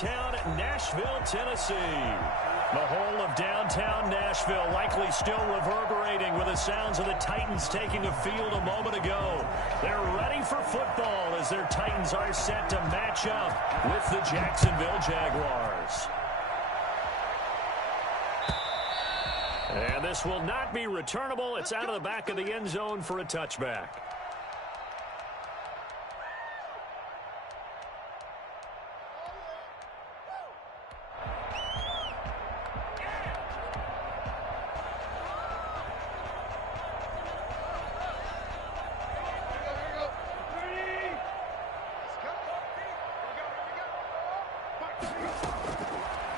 downtown Nashville, Tennessee. The whole of downtown Nashville likely still reverberating with the sounds of the Titans taking a field a moment ago. They're ready for football as their Titans are set to match up with the Jacksonville Jaguars. And this will not be returnable. It's out of the back of the end zone for a touchback.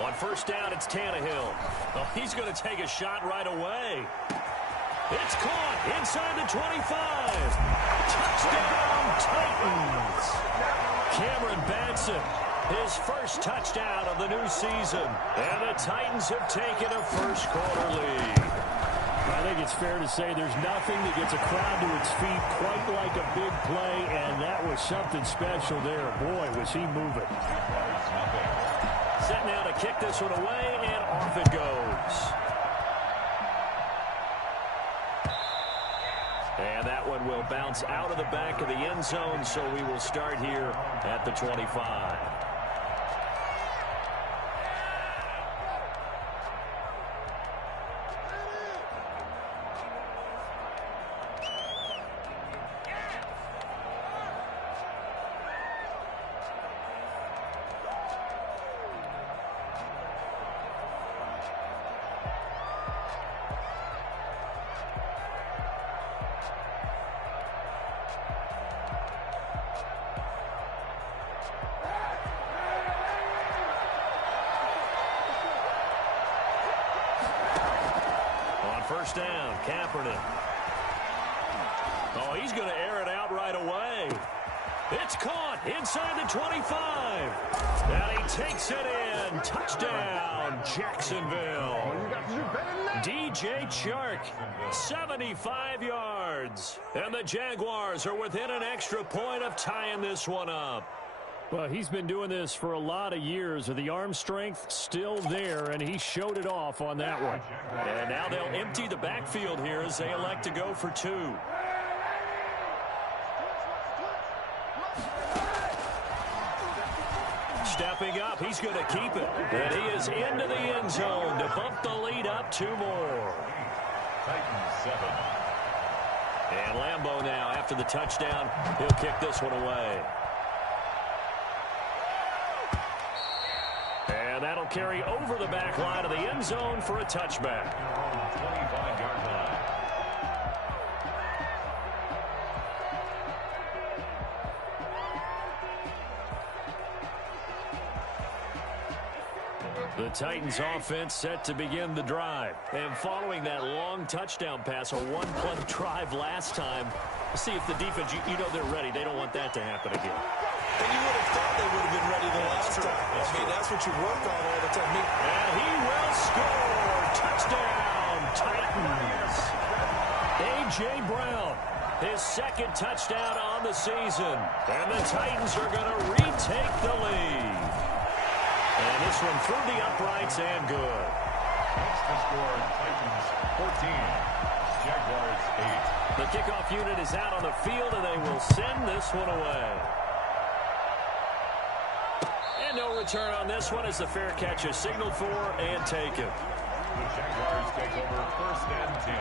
On first down, it's Tannehill. Oh, he's going to take a shot right away. It's caught inside the 25. Touchdown, Titans. Cameron Batson, his first touchdown of the new season. And the Titans have taken a first-quarter lead. I think it's fair to say there's nothing that gets a crowd to its feet quite like a big play, and that was something special there. Boy, was he moving. Set now to kick this one away, and off it goes. And that one will bounce out of the back of the end zone, so we will start here at the 25. First down, Kaepernick. Oh, he's going to air it out right away. It's caught inside the 25. And he takes it in. Touchdown, Jacksonville. DJ Chark, 75 yards. And the Jaguars are within an extra point of tying this one up. Well, he's been doing this for a lot of years, with the arm strength still there, and he showed it off on that one. And now they'll empty the backfield here as they elect to go for two. Stepping up, he's going to keep it. And he is into the end zone to bump the lead up two more. Titans 7. And Lambeau now, after the touchdown, he'll kick this one away. And that'll carry over the back line of the end zone for a touchback. 25-yard line. The Titans offense set to begin the drive. And following that long touchdown pass, a one-play drive last time, see if the defense, you know they're ready. They don't want that to happen again. And you would have thought they would have been ready the last time. I mean, that's what you work on all the time. And he will score. Touchdown, Titans. A.J. Brown, his second touchdown on the season. And the Titans are going to retake the lead. And this one through the uprights and good. Next to score, Titans 14. Jaguars 8. The kickoff unit is out on the field, and they will send this one away. And no return on this one as the fair catch is signaled for and taken. The Jaguars take over first and 10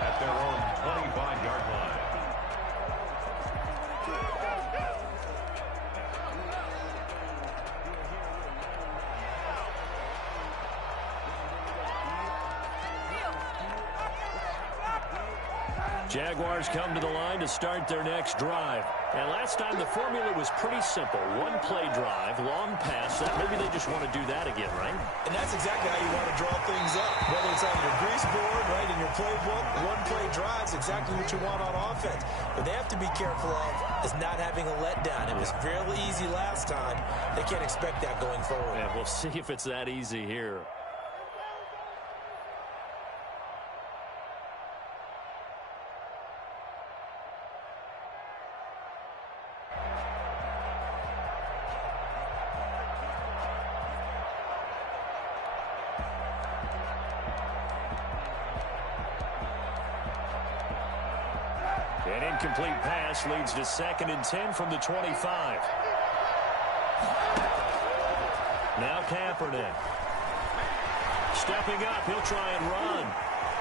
at their own 25-yard line. Jaguars come to the line to start their next drive. And last time the formula was pretty simple. One play drive, long pass. That maybe they just want to do that again, right? And that's exactly how you want to draw things up. Whether it's on your grease board, right, in your playbook, one play drives exactly what you want on offense. What they have to be careful of is not having a letdown. It was fairly easy last time. They can't expect that going forward. And we'll see if it's that easy here. An incomplete pass leads to 2nd and 10 from the 25. Now Kaepernick. Stepping up, he'll try and run.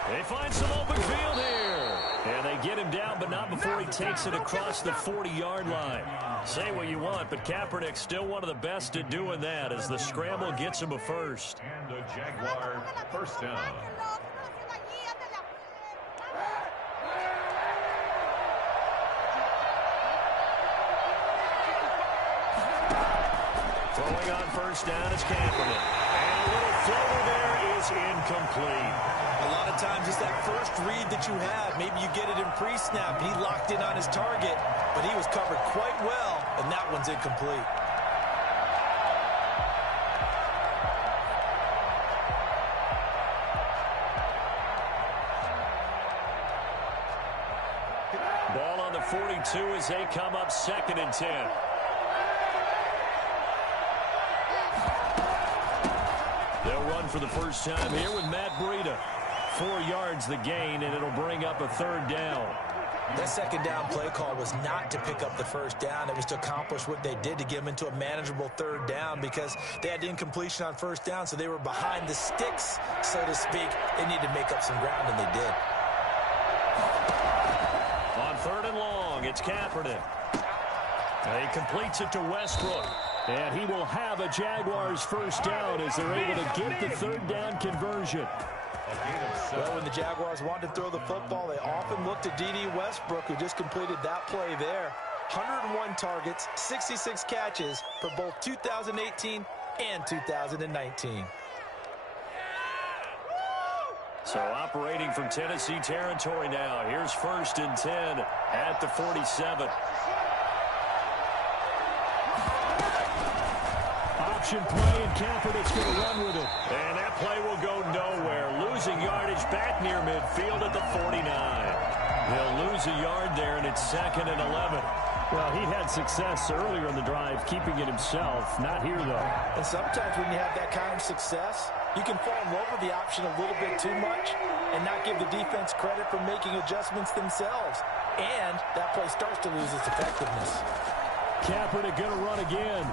They find some open field here. And they get him down, but not before he takes it across the 40-yard line. Say what you want, but Kaepernick's still one of the best at doing that as the scramble gets him a first. And a Jaguar first down. Throwing on first down is Kaepernick. And a little floater there is incomplete. A lot of times it's that first read that you have. Maybe you get it in pre-snap, and he locked in on his target, but he was covered quite well, and that one's incomplete. Ball on the 42 as they come up 2nd and 10. They'll run for the first time here with Matt Breida. 4 yards the gain, and it'll bring up a 3rd down. That 2nd down play call was not to pick up the 1st down. It was to accomplish what they did to get them into a manageable 3rd down because they had incompletion on 1st down, so they were behind the sticks, so to speak. They needed to make up some ground, and they did. On 3rd and long, it's Kaepernick. And he completes it to Westbrook. And he will have a Jaguars first down as they're able to get the 3rd down conversion. Well, when the Jaguars want to throw the football, they often look to D.D. Westbrook, who just completed that play there. 101 targets, 66 catches for both 2018 and 2019. So operating from Tennessee territory now. Here's 1st and 10 at the 47. Option play, and Kaepernick's going to run with it. And that play will go nowhere. Losing yardage back near midfield at the 49. He'll lose a yard there, and it's 2nd and 11. Well, he had success earlier in the drive, keeping it himself. Not here, though. And sometimes when you have that kind of success, you can fall in love with the option a little bit too much and not give the defense credit for making adjustments themselves. And that play starts to lose its effectiveness. Kaepernick going to run again.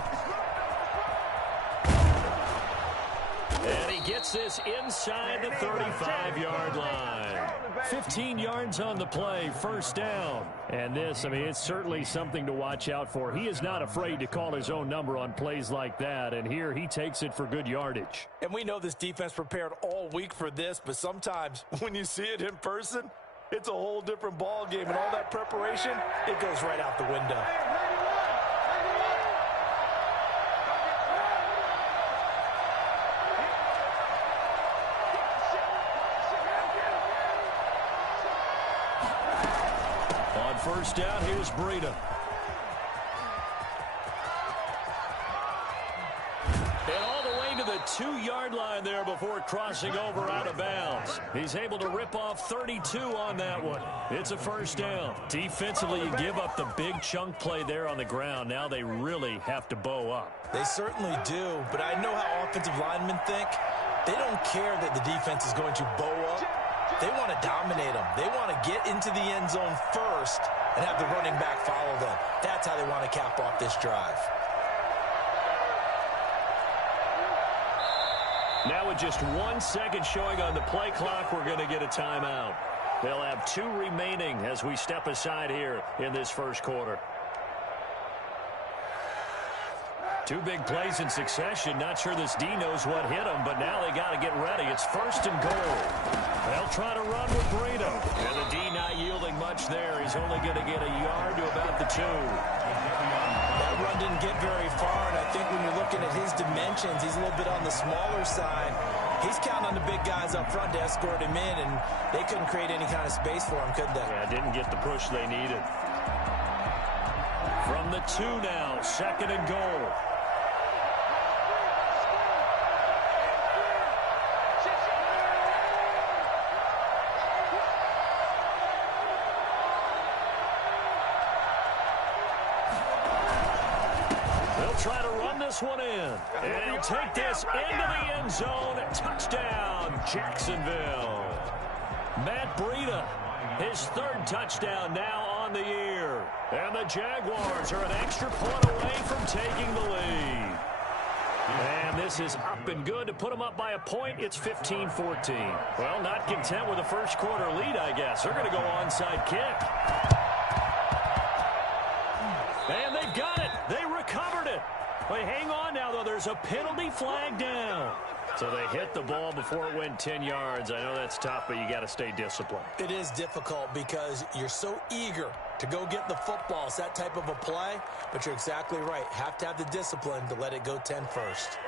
And he gets this inside the 35-yard line. 15 yards on the play, 1st down. And this, I mean, it's certainly something to watch out for. He is not afraid to call his own number on plays like that, and here he takes it for good yardage. And we know this defense prepared all week for this, but sometimes when you see it in person, it's a whole different ball game, and all that preparation, it goes right out the window. First down, here's Breida. And all the way to the 2-yard line there before crossing over out of bounds. He's able to rip off 32 on that one. It's a 1st down. Defensively, you give up the big chunk play there on the ground. Now they really have to bow up. They certainly do, but I know how offensive linemen think. They don't care that the defense is going to bow up. They want to dominate them. They want to get into the end zone first and have the running back follow them. That's how they want to cap off this drive. Now with just 1 second showing on the play clock, we're going to get a timeout. They'll have 2 remaining as we step aside here in this 1st quarter. 2 big plays in succession. Not sure this D knows what hit him, but now they got to get ready. It's 1st and goal. They'll try to run with Breida. And the D not yielding much there. He's only going to get a yard to about the 2. That run didn't get very far, and I think when you're looking at his dimensions, he's a little bit on the smaller side. He's counting on the big guys up front to escort him in, and they couldn't create any kind of space for him, could they? Yeah, didn't get the push they needed. From the 2 now, 2nd and goal. Try to run this one in. And he'll take this into the end zone. Touchdown, Jacksonville. Matt Breida, his 3rd touchdown now on the year. And the Jaguars are an extra point away from taking the lead. And this is up and good to put them up by a point. It's 15-14. Well, not content with a first quarter lead, I guess. They're going to go onside kick. And they've got it. They recovered it. But hang on now, though. There's a penalty flag down. So they hit the ball before it went 10 yards. I know that's tough, but you got to stay disciplined. It is difficult because you're so eager to go get the football. It's that type of a play, but you're exactly right. Have to have the discipline to let it go 10 first.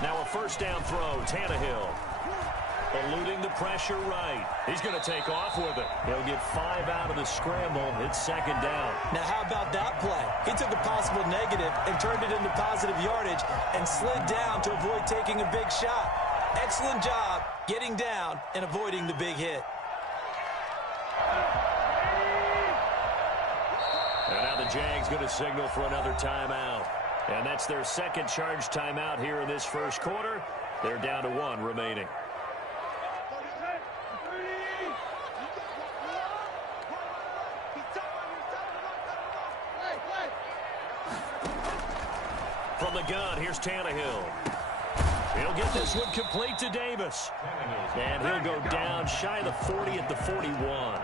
Now a first down throw, Tannehill. Eluding the pressure right. He's going to take off with it. He'll get 5 out of the scramble. It's second down. Now how about that play? He took a possible negative and turned it into positive yardage and slid down to avoid taking a big shot. Excellent job getting down and avoiding the big hit. And now the Jags going to signal for another timeout. And that's their second charge timeout here in this first quarter. They're down to 1 remaining. From the gun, here's Tannehill. He'll get this one complete to Davis. And he'll go down shy of the 40 at the 41.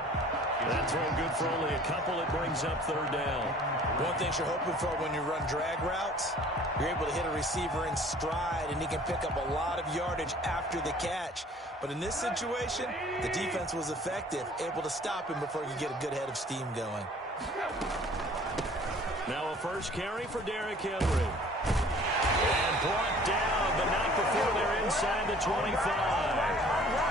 That throw good for only a couple. It brings up third down. One thing you're hoping for when you run drag routes, you're able to hit a receiver in stride, and he can pick up a lot of yardage after the catch. But in this situation, the defense was effective, able to stop him before he could get a good head of steam going. Now a first carry for Derrick Henry. And brought down, but not before they're inside the 25.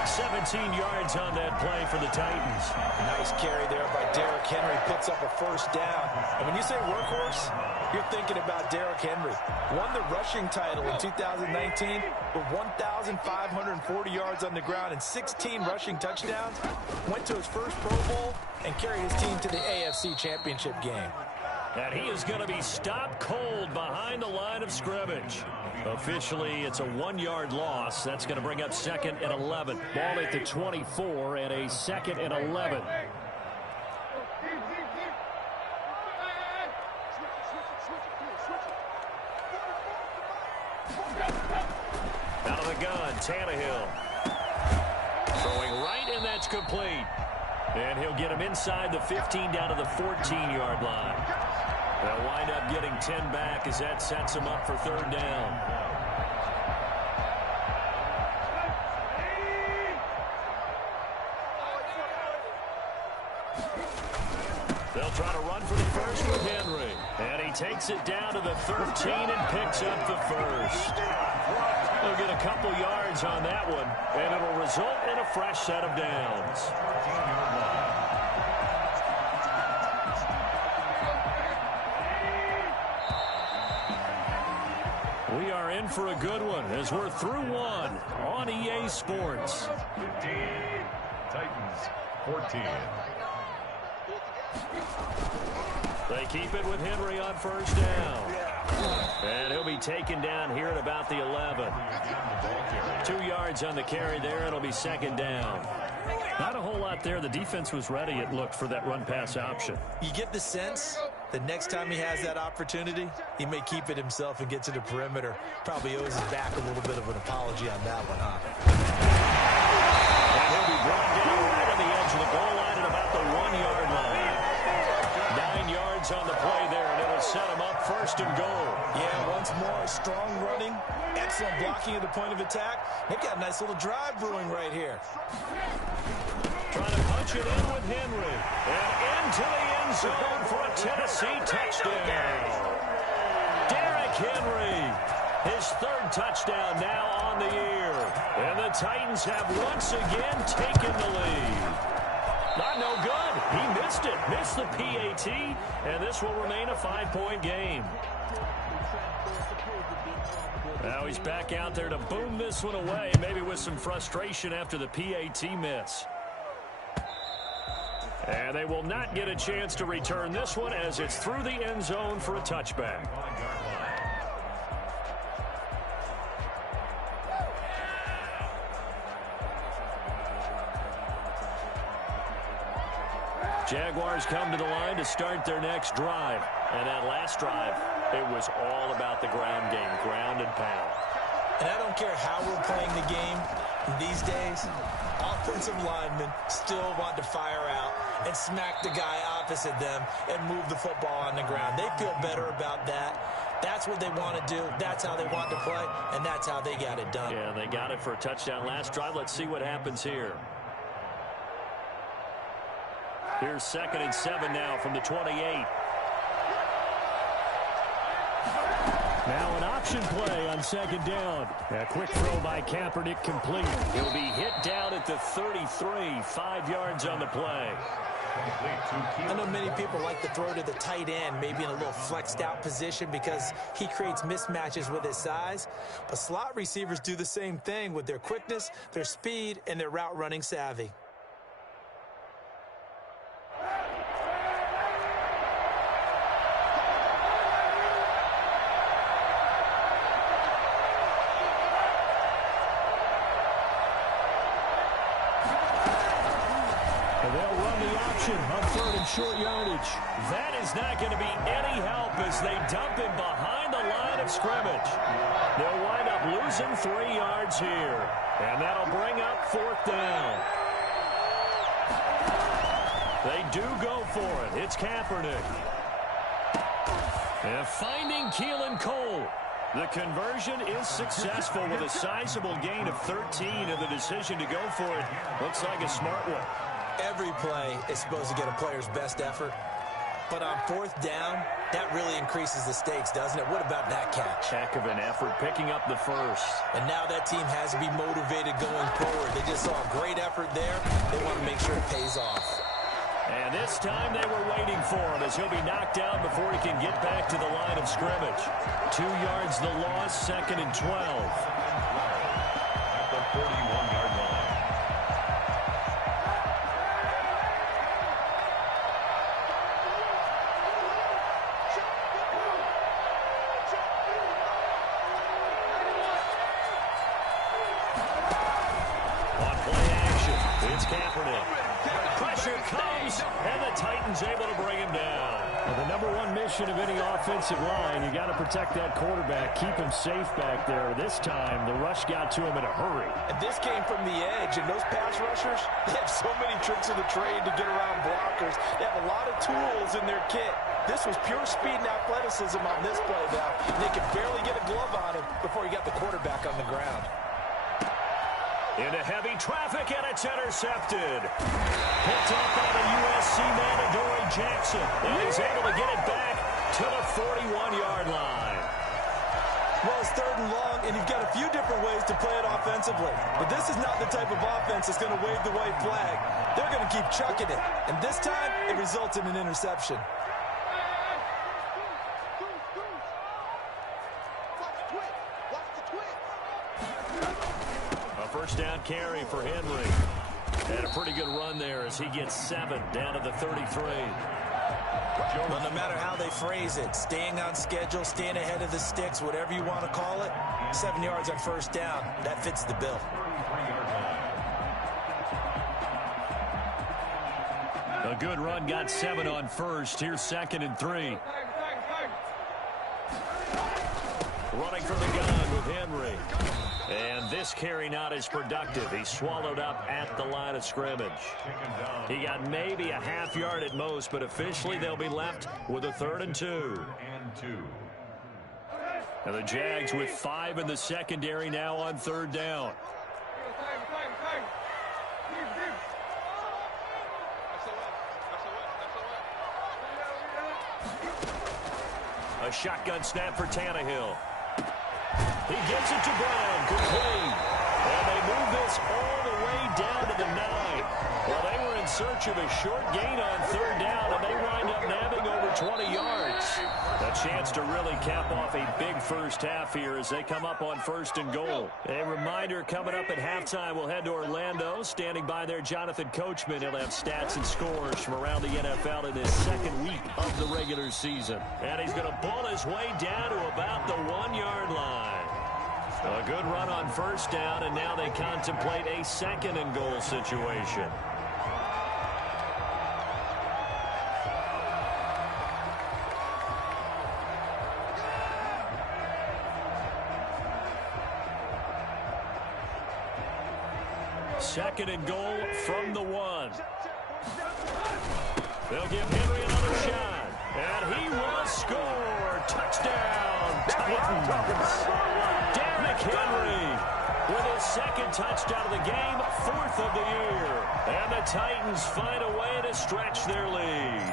17 yards on that play for the Titans. Nice carry there by Derrick Henry. Picks up a first down. And when you say workhorse, you're thinking about Derrick Henry. Won the rushing title in 2019 with 1,540 yards on the ground and 16 rushing touchdowns. Went to his first Pro Bowl and carried his team to the AFC Championship game. And he is going to be stopped cold behind the line of scrimmage. Officially, it's a 1-yard loss. That's going to bring up second and 11. Ball at the 24 and a second and 11. Out of the gun, Tannehill. Throwing right, and that's complete. And he'll get him inside the 15 down to the 14-yard line. They'll wind up getting 10 back as that sets him up for third down. They'll try to run for the first with Henry. And he takes it down to the 13 and picks up the first. They'll get a couple yards on that one, and it'll result in a fresh set of downs. We are in for a good one as we're through one on EA Sports. 15, Titans 14. They keep it with Henry on first down. And he'll be taken down here at about the 11. 2 yards on the carry there. It'll be second down. Not a whole lot there. The defense was ready, it looked, for that run-pass option. You get the sense that next time he has that opportunity, he may keep it himself and get to the perimeter. Probably owes his back a little bit of an apology on that one, huh? And he'll be brought down right on the edge of the goal line at about the 1-yard line. 9 yards on the play there, and it'll set him up first and goal. Yeah, once more, strong running, excellent blocking at the point of attack. They've got a nice little drive brewing right here. Trying to punch it in with Henry. And into the end zone for a Tennessee touchdown. Derrick Henry, his third touchdown now on the year. And the Titans have once again taken the lead. Not no good. He missed it. Missed the PAT. And this will remain a 5-point game. Now he's back out there to boom this one away, maybe with some frustration after the PAT miss. And they will not get a chance to return this one as it's through the end zone for a touchback. Jaguars come to the line to start their next drive. And that last drive, it was all about the ground game, ground and pound. And I don't care how we're playing the game these days, offensive linemen still want to fire out and smack the guy opposite them and move the football on the ground. They feel better about that. That's what they want to do. That's how they want to play, and that's how they got it done. Yeah, they got it for a touchdown last drive. Let's see what happens here. Here's 2nd and 7 now from the 28. Now an option play on 2nd down. A quick throw by Kaepernick complete. He'll be hit down at the 33, 5 yards on the play. I know many people like to throw to the tight end, maybe in a little flexed out position because he creates mismatches with his size. But slot receivers do the same thing with their quickness, their speed, and their route running savvy. On 3rd and short yardage. That is not going to be any help as they dump him behind the line of scrimmage. They'll wind up losing 3 yards here. And that'll bring up 4th down. They do go for it. It's Kaepernick. And finding Keelan Cole. The conversion is successful with a sizable gain of 13, and the decision to go for it looks like a smart one. Every play is supposed to get a player's best effort. But on 4th down, that really increases the stakes, doesn't it? What about that catch? Heck of an effort, picking up the first. And now that team has to be motivated going forward. They just saw a great effort there. They want to make sure it pays off. And this time they were waiting for him as he'll be knocked down before he can get back to the line of scrimmage. 2 yards the loss, 2nd and 12. At the 41-yard line. Able to bring him down. Well, the #1 mission of any offensive line, you got to protect that quarterback, keep him safe back there. This time, the rush got to him in a hurry. And this came from the edge, and those pass rushers, they have so many tricks of the trade to get around blockers. They have a lot of tools in their kit. This was pure speed and athleticism on this play now. And they could barely get a glove on him before he got the quarterback on the ground. Into heavy traffic, and it's intercepted. Picked up by the USC man, Adoree Jackson. And he's able to get it back to the 41-yard line. Well, it's 3rd and long, and you've got a few different ways to play it offensively. But this is not the type of offense that's going to wave the white flag. They're going to keep chucking it. And this time, it results in an interception. First down carry for Henry. And a pretty good run there as he gets 7 down to the 33. Well, no matter how they phrase it, staying on schedule, staying ahead of the sticks, whatever you want to call it, 7 yards on 1st down, that fits the bill. A good run got 7 on 1st. Here's 2nd and 3. Running from the gun with Henry. And this carry not as productive. He's swallowed up at the line of scrimmage. He got maybe a half yard at most, but officially they'll be left with a 3rd and 2. And the Jags with 5 in the secondary now on 3rd down. A shotgun snap for Tannehill. He gives it to Brown, complete. And they move this all the way down to the 9. Well, they were in search of a short gain on third down, and they wind up nabbing over 20 yards. A chance to really cap off a big first half here as they come up on 1st and goal. A reminder, coming up at halftime, we'll head to Orlando. Standing by there, Jonathan Coachman. He'll have stats and scores from around the NFL in his second week of the regular season. And he's going to pull his way down to about the 1-yard line. A good run on first down, and now they contemplate a 2nd and goal situation. Second and goal from the 1. They'll give Henry another shot. And he will score. Touchdown, Titans. Derrick Henry with his 2nd touchdown of the game, 4th of the year. And the Titans find a way to stretch their lead.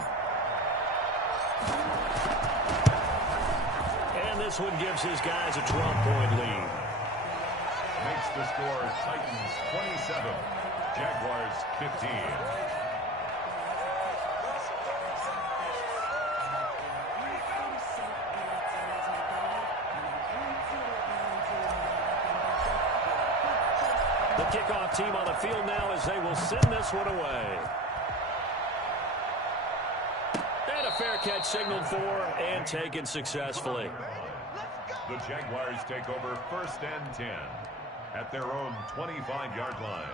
And this one gives his guys a 12-point lead. Makes the score Titans 27, Jaguars 15. The kickoff team on the field now as they will send this one away. And a fair catch signaled for and taken successfully. The Jaguars take over 1st and 10 at their own 25-yard line.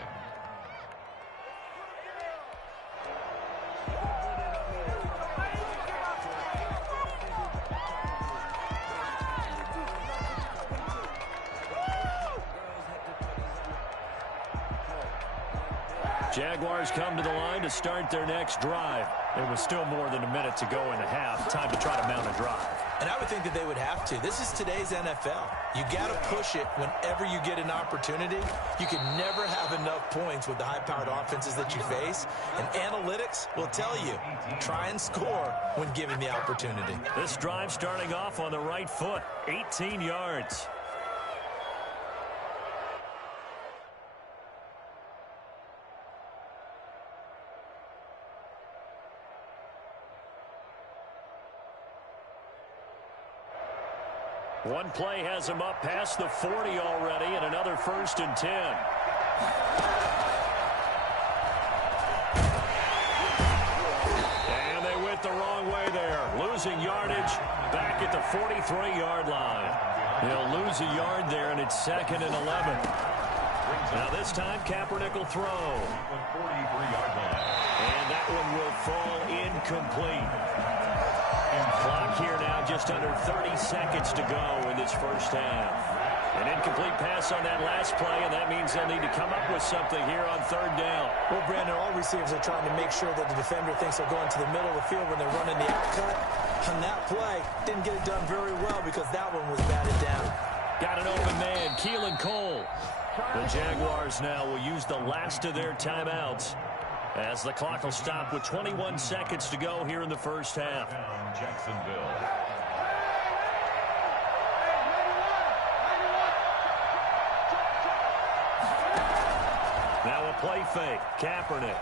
Jaguars come to the line to start their next drive. There was still more than a minute to go in the half. Time to try to mount a drive. And I would think that they would have to. This is today's NFL. You got to push it whenever you get an opportunity. You can never have enough points with the high-powered offenses that you face. And analytics will tell you, try and score when given the opportunity. This drive starting off on the right foot, 18 yards. One play has him up past the 40 already, and another 1st and 10. And they went the wrong way there, losing yardage back at the 43-yard line. They'll lose a yard there, and it's 2nd and 11. Now this time, Kaepernick will throw. 43-yard line. And that one will fall incomplete. Clock here now, just under 30 seconds to go in this first half. An incomplete pass on that last play, and that means they'll need to come up with something here on 3rd down. Well, Brandon, all receivers are trying to make sure that the defender thinks they're going to the middle of the field when they're running the outcut. On that play, didn't get it done very well because that one was batted down. Got an open man, Keelan Cole. The Jaguars now will use the last of their timeouts as the clock will stop with 21 seconds to go here in the first half. Jacksonville. Now a play fake. Kaepernick.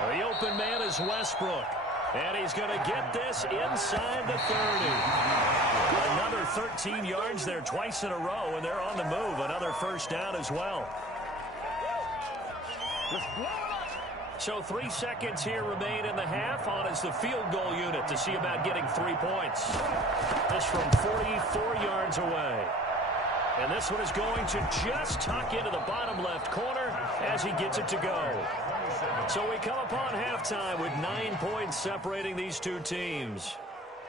The open man is Westbrook. And he's going to get this inside the 30. Another 13 yards there twice in a row, and they're on the move. Another first down as well. So 3 seconds here remain in the half. On is the field goal unit to see about getting 3 points. This from 44 yards away. And this one is going to just tuck into the bottom left corner as he gets it to go. So we come upon halftime with 9 points separating these two teams.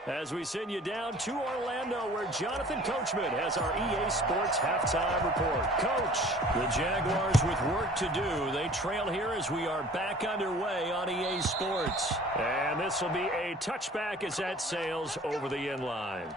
As we send you down to Orlando, where Jonathan Coachman has our EA Sports halftime report. Coach, the Jaguars with work to do. They trail here as we are back underway on EA Sports. And this will be a touchback as that sails over the end line.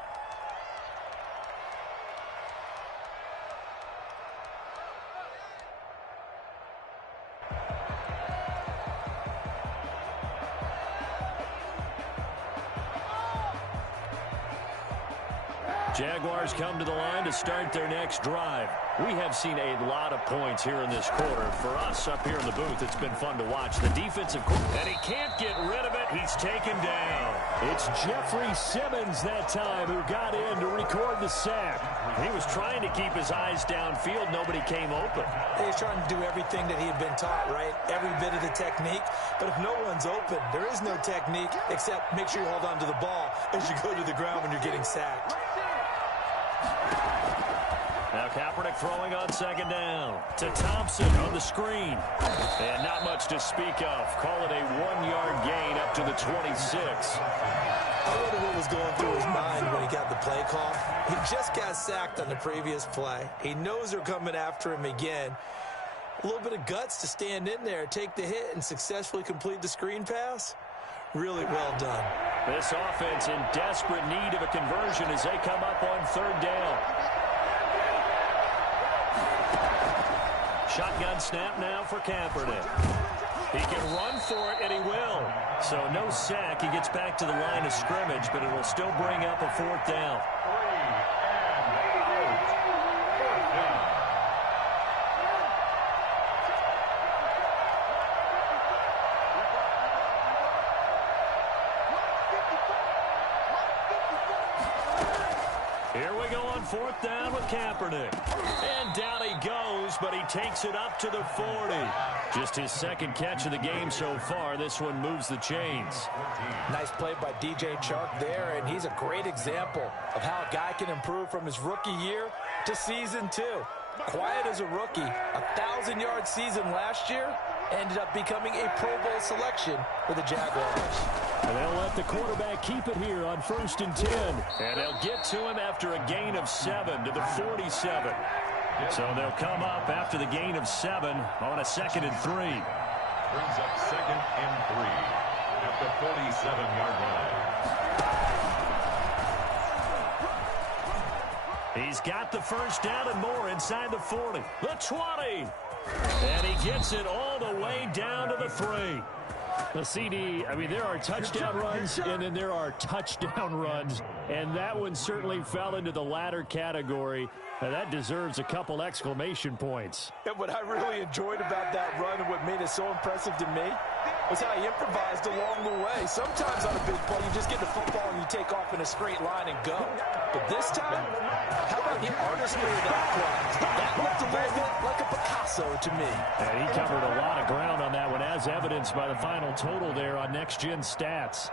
Jaguars come to the line to start their next drive. We have seen a lot of points here in this quarter. For us up here in the booth, it's been fun to watch. The defensive and he can't get rid of it. He's taken down. It's Jeffrey Simmons that time who got in to record the sack. He was trying to keep his eyes downfield. Nobody came open. He was trying to do everything that he had been taught, right? Every bit of the technique. But if no one's open, there is no technique except make sure you hold on to the ball as you go to the ground when you're getting sacked. Now Kaepernick throwing on second down to Thompson on the screen. And not much to speak of. Call it a 1-yard gain up to the 26. I wonder what was going through his mind when he got the play call. He just got sacked on the previous play. He knows they're coming after him again. A little bit of guts to stand in there, take the hit, and successfully complete the screen pass. Really well done. This offense in desperate need of a conversion as they come up on third down. Shotgun snap now for Kaepernick. He can run for it, and he will. So no sack. He gets back to the line of scrimmage, but it will still bring up a fourth down. Here we go on fourth down with Kaepernick. And down he goes, but he takes it up to the 40. Just his second catch of the game so far. This one moves the chains. Nice play by DJ Chark there, and he's a great example of how a guy can improve from his rookie year to season 2. Quiet as a rookie, 1,000-yard season last year, ended up becoming a Pro Bowl selection for the Jaguars. And they'll let the quarterback keep it here on 1st and 10. And they'll get to him after a gain of 7 to the 47. So they'll come up after the gain of 7 on a 2nd and 3. Brings up 2nd and 3 at the 47-yard line. He's got the first down and more inside the 40. The 20. And he gets it all the way down to the 3. The CD, I mean, there are touchdown runs, and then there are touchdown runs. And that one certainly fell into the latter category. Now, that deserves a couple exclamation points. And what I really enjoyed about that run and what made it so impressive to me was how he improvised along the way. Sometimes on a big play, you just get the football and you take off in a straight line and go. But this time, how about the artistry of that play? That looked a little bit like a Picasso to me. And he covered a lot of ground on that one, as evidenced by the final total there on Next Gen Stats.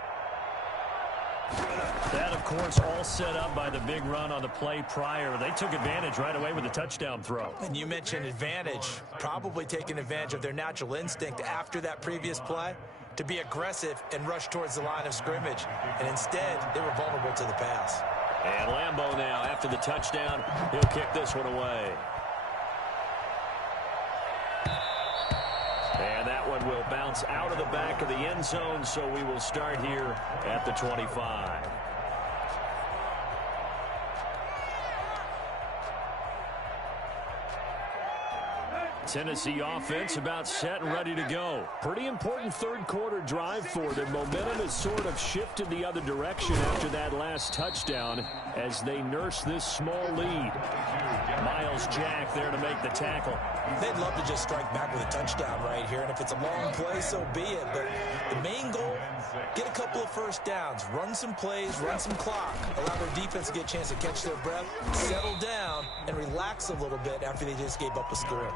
That, of course, all set up by the big run on the play prior. They took advantage right away with a touchdown throw. And you mentioned advantage, probably taking advantage of their natural instinct after that previous play to be aggressive and rush towards the line of scrimmage. And instead, they were vulnerable to the pass. And Lambeau now, after the touchdown, he'll kick this one away. And that one will bounce out of the back of the end zone, so we will start here at the 25. Tennessee offense about set and ready to go. Pretty important third quarter drive for them. Momentum has sort of shifted the other direction after that last touchdown as they nurse this small lead. Miles Jack there to make the tackle. They'd love to just strike back with a touchdown right here, and if it's a long play, so be it. But the main goal, get a couple of first downs, run some plays, run some clock, allow their defense to get a chance to catch their breath, settle down, and relax a little bit after they just gave up a score.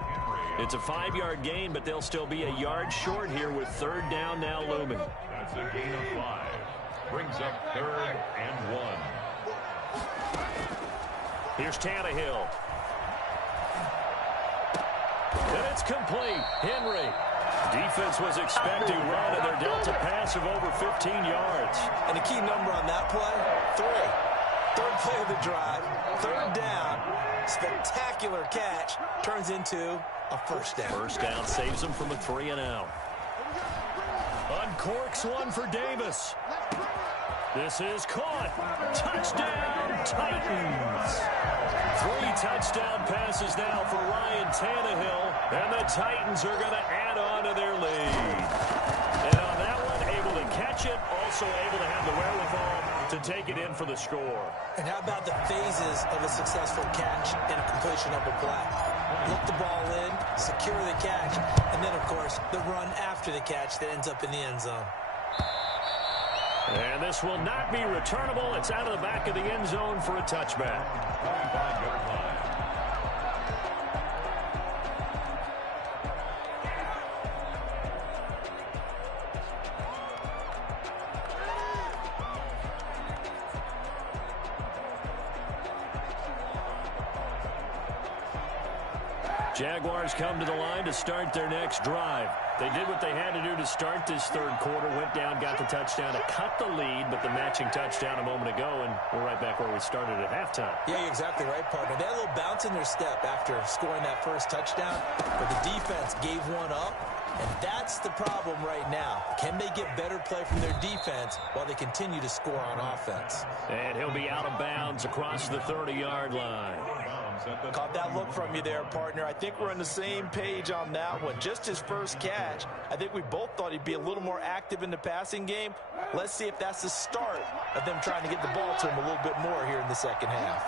It's a 5-yard gain, but they'll still be a yard short here with third down now looming. That's a gain of 5. Brings up 3rd and 1. Here's Tannehill. And it's complete. Henry. Defense was expecting run, and they're dealt a pass of over 15 yards. And the key number on that play, 3. Third play of the drive, third down, spectacular catch, turns into a first down. First down saves them from a 3-and-out. Uncorks one for Davis. This is caught. Touchdown, Titans. 3 touchdown passes now for Ryan Tannehill, and the Titans are going to add on to their lead. And on that one, able to catch it, also able to have the wherewithal to take it in for the score. And how about the phases of a successful catch and a completion of a play? Look the ball in, secure the catch, and then, of course, the run after the catch that ends up in the end zone. And this will not be returnable. It's out of the back of the end zone for a touchback. Jaguars come to the line to start their next drive. They did what they had to do to start this third quarter, went down, got the touchdown to cut the lead, but the matching touchdown a moment ago, and we're right back where we started at halftime. Yeah, you're exactly right, partner. They had a little bounce in their step after scoring that first touchdown, but the defense gave one up, and that's the problem right now. Can they get better play from their defense while they continue to score on offense? And he'll be out of bounds across the 30-yard line. Caught that look from you there, partner. I think we're on the same page on that one. Just his first catch, I think we both thought he'd be a little more active in the passing game. Let's see if that's the start of them trying to get the ball to him a little bit more here in the second half.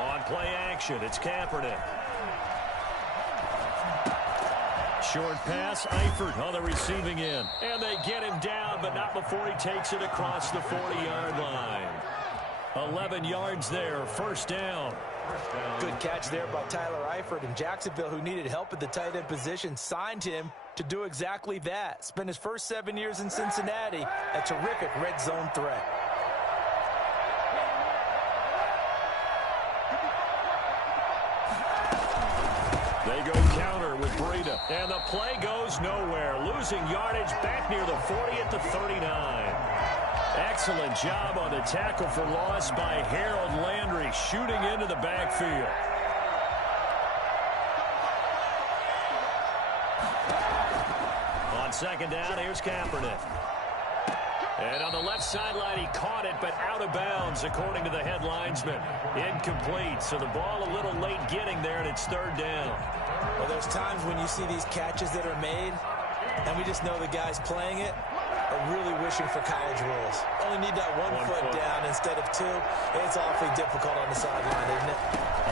On play action, it's Kaepernick. Short pass, Eifert on the receiving end. And they get him down, but not before he takes it across the 40-yard line. 11 yards there, first down. Good catch there by Tyler Eifert. And Jacksonville, who needed help at the tight end position, signed him to do exactly that. Spent his first 7 years in Cincinnati, a terrific red zone threat. They go counter with Breida. And the play goes nowhere. Losing yardage back near the 40 at the 39. Excellent job on the tackle for loss by Harold Landry, shooting into the backfield. On second down, here's Kaepernick. And on the left sideline, he caught it, but out of bounds, according to the head linesman. Incomplete, so the ball a little late getting there, and it's third down. Well, there's times when you see these catches that are made, and we just know the guys playing it are really wishing for college rules. Only need that one foot down instead of two. It's awfully difficult on the sideline, isn't it?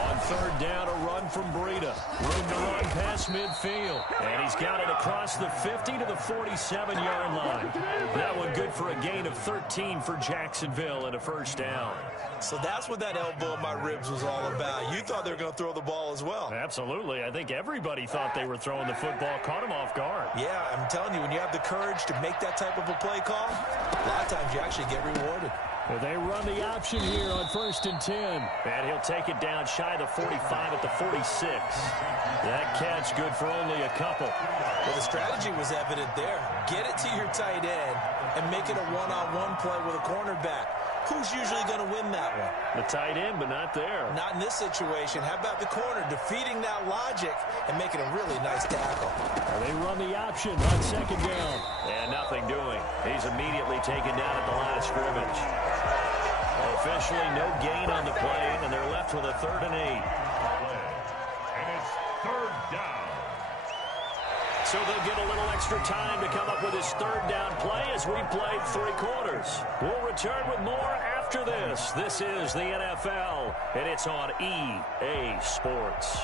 On third down, a run from Breida. Room to run past midfield. And he's got it across the 50 to the 47-yard line. That one good for a gain of 13 for Jacksonville and a first down. So that's what that elbow in my ribs was all about. You thought they were going to throw the ball as well. Absolutely. I think everybody thought they were throwing the football, caught him off guard. Yeah, I'm telling you, when you have the courage to make that type of a play call, a lot of times you actually get rewarded. Well, they run the option here on 1st and 10. And he'll take it down shy of the 45 at the 46. That catch good for only a couple. Well, the strategy was evident there. Get it to your tight end and make it a one-on-one play with a cornerback. Who's usually going to win that one? The tight end, but not there. Not in this situation. How about the corner defeating that logic and making a really nice tackle? Well, they run the option on second down. And nothing doing. He's immediately taken down at the line of scrimmage. Officially no gain on the play, and they're left with a 3rd and 8. And it's third down. So they'll get a little extra time to come up with his third down play as we played 3 quarters. We'll return with more after this. This is the NFL, and it's on EA Sports.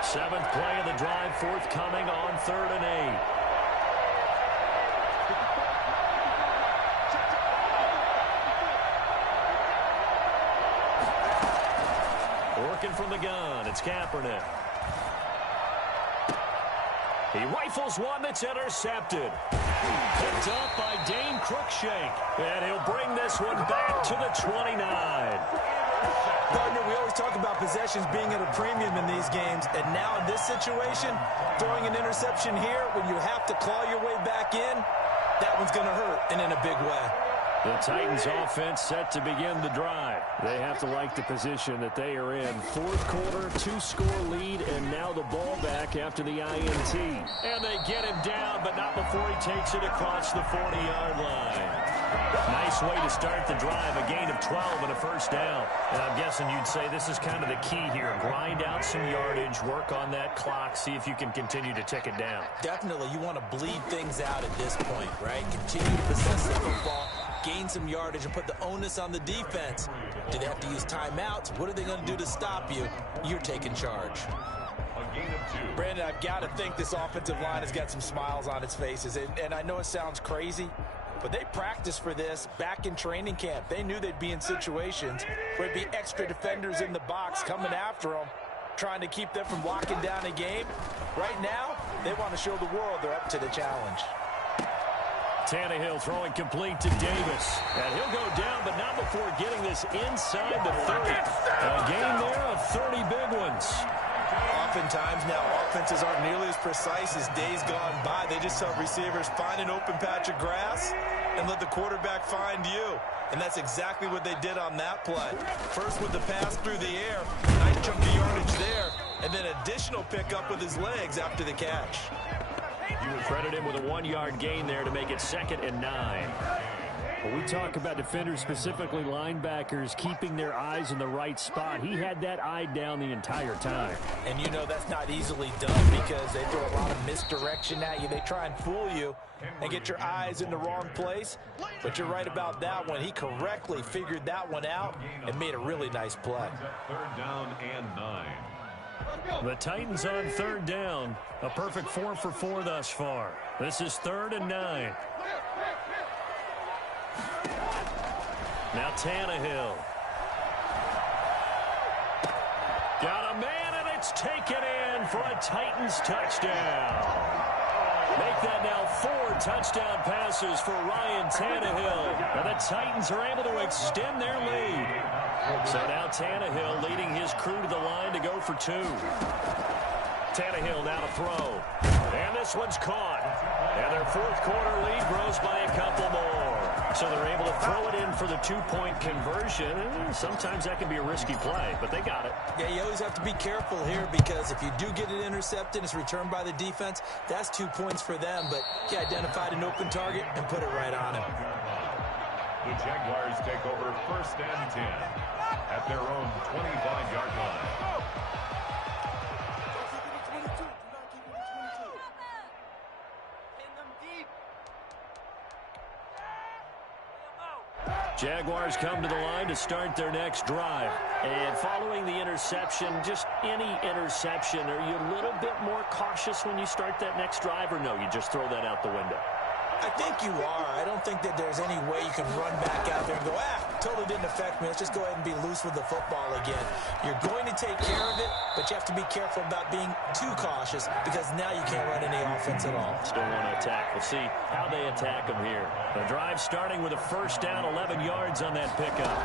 7th play of the drive forthcoming on 3rd and 8. Working from the gun, it's Kaepernick. He rifles one that's intercepted. Picked up by Dane Cruikshank. And he'll bring this one back to the 29. Partner, we always talk about possessions being at a premium in these games. And now in this situation, throwing an interception here when you have to claw your way back in, that one's going to hurt, and in a big way. The Titans offense set to begin the drive. They have to like the position that they are in. 4th quarter, 2-score lead, and now the ball back after the INT. And they get him down, but not before he takes it across the 40-yard line. Nice way to start the drive, a gain of 12 and a first down. And I'm guessing you'd say this is kind of the key here. Grind out some yardage, work on that clock, see if you can continue to tick it down. Definitely, you want to bleed things out at this point, right? Continue to possess the football, gain some yardage, and put the onus on the defense. Do they have to use timeouts? What are they going to do to stop you? You're taking charge. A gain of 2. Brandon, I've got to think this offensive line has got some smiles on its faces. And I know it sounds crazy, but they practiced for this back in training camp. They knew they'd be in situations where there'd be extra defenders in the box coming after them, trying to keep them from locking down a game. Right now, they want to show the world they're up to the challenge. Tannehill throwing complete to Davis. And he'll go down, but not before getting this inside the 30. A gain there of 30 big ones. Oftentimes now, offenses aren't nearly as precise as days gone by. They just tell receivers, find an open patch of grass and let the quarterback find you. And that's exactly what they did on that play. First with the pass through the air, nice chunk of yardage there, and then additional pickup with his legs after the catch. You would credit him with a 1-yard gain there to make it 2nd and 9. When we talk about defenders, specifically linebackers, keeping their eyes in the right spot, he had that eye down the entire time. And you know that's not easily done because they throw a lot of misdirection at you. They try and fool you and get your eyes in the wrong place. But you're right about that one. He correctly figured that one out and made a really nice play. 3rd down and 9. The Titans on 3rd down. A perfect 4 for 4 thus far. This is 3rd and 9. Now Tannehill. Got a man, and it's taken in for a Titans touchdown. Make that now 4 touchdown passes for Ryan Tannehill. And the Titans are able to extend their lead. So now Tannehill leading his crew to the line to go for 2. Tannehill now to throw. And this one's caught. And their 4th quarter lead grows by a couple more. So they're able to throw it in for the 2-point conversion. Sometimes that can be a risky play, but they got it. Yeah, you always have to be careful here because if you do get it intercepted, it's returned by the defense, that's 2 points for them. But he identified an open target and put it right on him. The Jaguars take over 1st and 10 at their own 25-yard line. Jaguars come to the line to start their next drive. And following the interception, just any interception, are you a little bit more cautious when you start that next drive, or no, you just throw that out the window? I think you are. I don't think that there's any way you can run back out there and go, totally didn't affect me. Let's just go ahead and be loose with the football again. You're going to take care of it, but you have to be careful about being too cautious because now you can't run any offense at all. Still want to attack. We'll see how they attack them here. The drive starting with a 1st down, 11 yards on that pickup.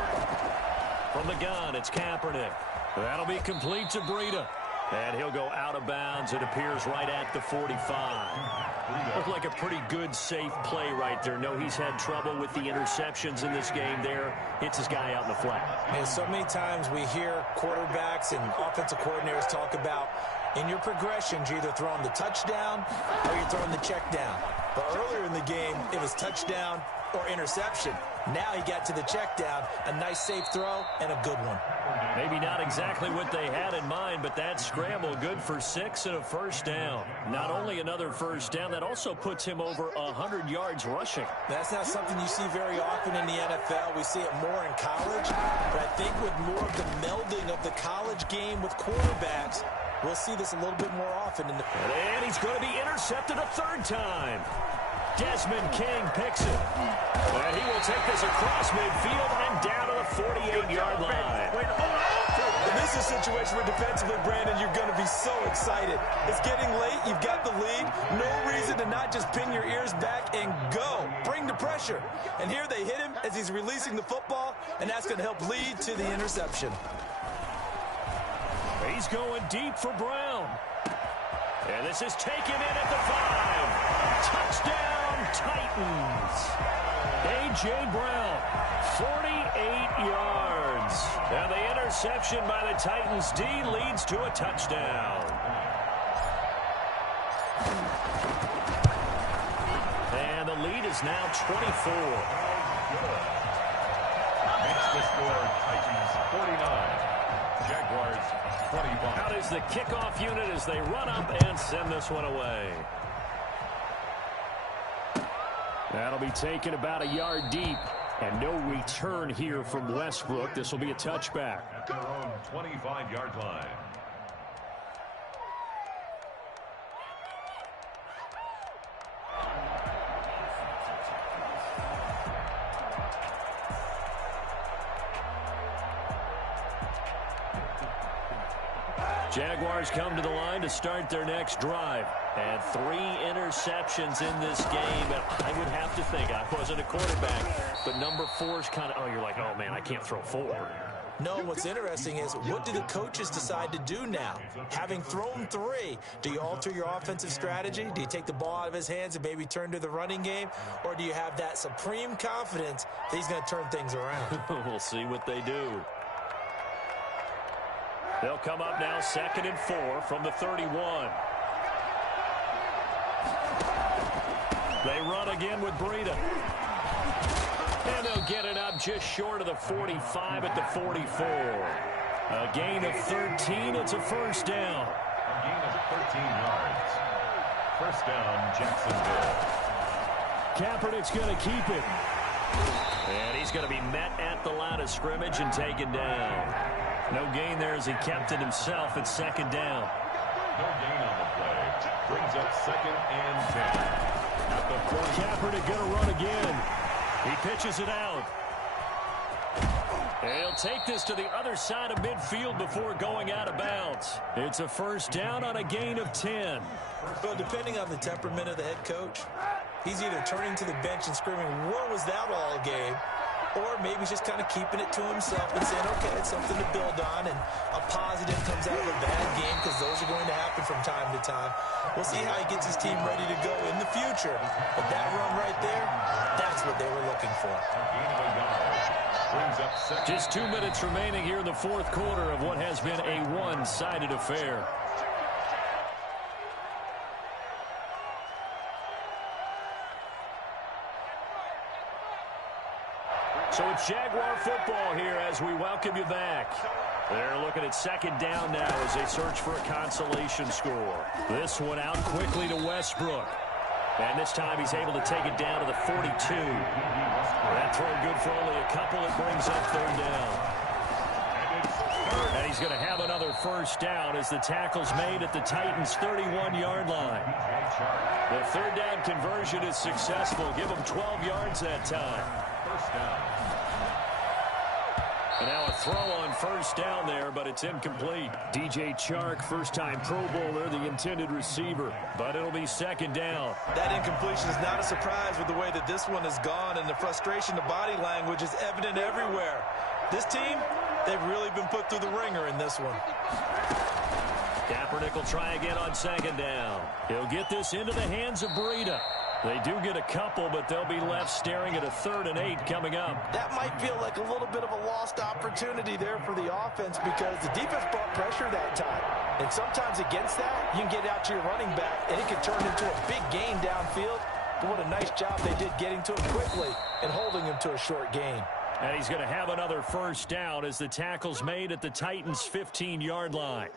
From the gun, it's Kaepernick. That'll be complete to Breida. And he'll go out of bounds. It appears right at the 45. Looked like a pretty good, safe play right there. No, he's had trouble with the interceptions in this game there. Hits his guy out in the flat. And so many times we hear quarterbacks and offensive coordinators talk about in your progressions, you're either throwing the touchdown or you're throwing the check down. But earlier in the game, it was touchdown or interception. Now he got to the check down, a nice safe throw, and a good one. Maybe not exactly what they had in mind, but that scramble good for 6 and a 1st down. Not only another 1st down, that also puts him over 100 yards rushing. That's not something you see very often in the NFL. We see it more in college, but I think with more of the melding of the college game with quarterbacks, we'll see this a little bit more often. And he's going to be intercepted a 3rd time. Desmond King picks it. And he will take this across midfield and down to the 48-yard line. This is a situation where defensively, Brandon, you're going to be so excited. It's getting late. You've got the lead. No reason to not just pin your ears back and go. Bring the pressure. And here they hit him as he's releasing the football, and that's going to help lead to the interception. He's going deep for Brown. And this is taken in at the 5. Touchdown, Titans. A.J. Brown, 48 yards. And the interception by the Titans D leads to a touchdown. is now 24. Makes the score Titans 49. Jaguars 25. Out is the kickoff unit as they run up and send this one away. That'll be taken about a yard deep. And no return here from Westbrook. This will be a touchback. At their own 25-yard line. Jaguars come to the line to start their next drive. And 3 interceptions in this game. And I would have to think, I wasn't a quarterback, but number 4 is kind of, oh, you're like, oh, man, I can't throw 4. No, what's interesting is what do the coaches decide to do now? Having thrown 3, do you alter your offensive strategy? Do you take the ball out of his hands and maybe turn to the running game? Or do you have that supreme confidence that he's going to turn things around? We'll see what they do. They'll come up now 2nd and 4 from the 31. They run again with Breida. And they'll get it up just short of the 45 at the 44. A gain of 13. It's a first down. A gain of 13 yards. First down, Jacksonville. Kaepernick's going to keep it. And he's going to be met at the line of scrimmage and taken down. No gain there as he kept it himself at 2nd down. No gain on the play. Brings up 2nd and 10. At the 40. Kaepernick going to run again. He pitches it out. And he'll take this to the other side of midfield before going out of bounds. It's a first down on a gain of 10. Well, depending on the temperament of the head coach, he's either turning to the bench and screaming, what was that all game? Or maybe he's just kind of keeping it to himself and saying, okay, it's something to build on, and a positive comes out of a bad game because those are going to happen from time to time. We'll see how he gets his team ready to go in the future. But that run right there, that's what they were looking for. Just 2 minutes remaining here in the 4th quarter of what has been a one-sided affair. So it's Jaguar football here as we welcome you back. They're looking at 2nd down now as they search for a consolation score. This one out quickly to Westbrook. And this time he's able to take it down to the 42. That throw good for only a couple. It brings up 3rd down. And he's going to have another first down as the tackle's made at the Titans' 31-yard line. The 3rd down conversion is successful. Give him 12 yards that time. First down. And now a throw on first down there, but it's incomplete. DJ Chark, first-time Pro Bowler, the intended receiver. But it'll be 2nd down. That incompletion is not a surprise with the way that this one has gone, and the frustration, the body language is evident everywhere. This team, they've really been put through the ringer in this one. Kaepernick will try again on 2nd down. He'll get this into the hands of Breida. They do get a couple, but they'll be left staring at a 3rd and 8 coming up. That might feel like a little bit of a lost opportunity there for the offense because the defense brought pressure that time. And sometimes against that, you can get out to your running back, and it can turn into a big gain downfield. But what a nice job they did getting to him quickly and holding him to a short gain. And he's going to have another first down as the tackle's made at the Titans' 15-yard line.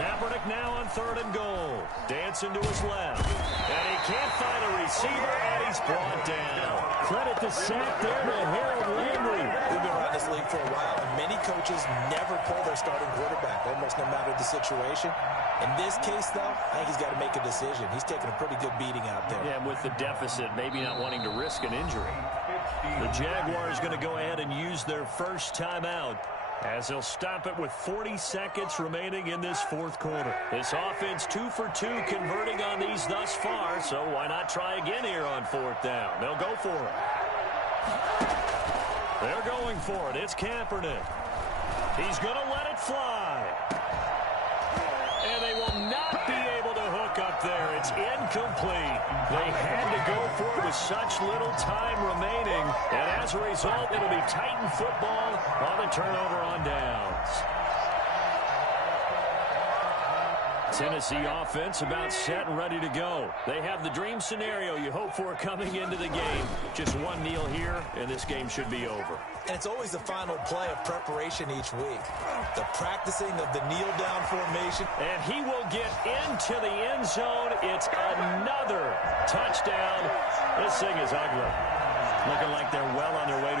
Kaepernick now on 3rd and goal. Dancing to his left. And he can't find a receiver, and he's brought down. Credit the sack there to Harold Landry. We've been around this league for a while, and many coaches never pull their starting quarterback, almost no matter the situation. In this case, though, I think he's got to make a decision. He's taking a pretty good beating out there. Yeah, and with the deficit, maybe not wanting to risk an injury. The Jaguars going to go ahead and use their first timeout, as they'll stop it with 40 seconds remaining in this 4th quarter. This offense 2 for 2 converting on these thus far, so why not try again here on 4th down? They'll go for it. They're going for it. It's Kaepernick. He's going to let it fly. And they will not be able to hook up there. It's is incomplete. They had to go for it with such little time remaining. And as a result, it'll be Titan football on the turnover on downs. Tennessee offense about set and ready to go. They have the dream scenario you hope for coming into the game. Just one kneel here, and this game should be over. And it's always the final play of preparation each week. The practicing of the kneel-down formation. And he will get into the end zone. It's another touchdown. This thing is ugly. Looking like they're well on their way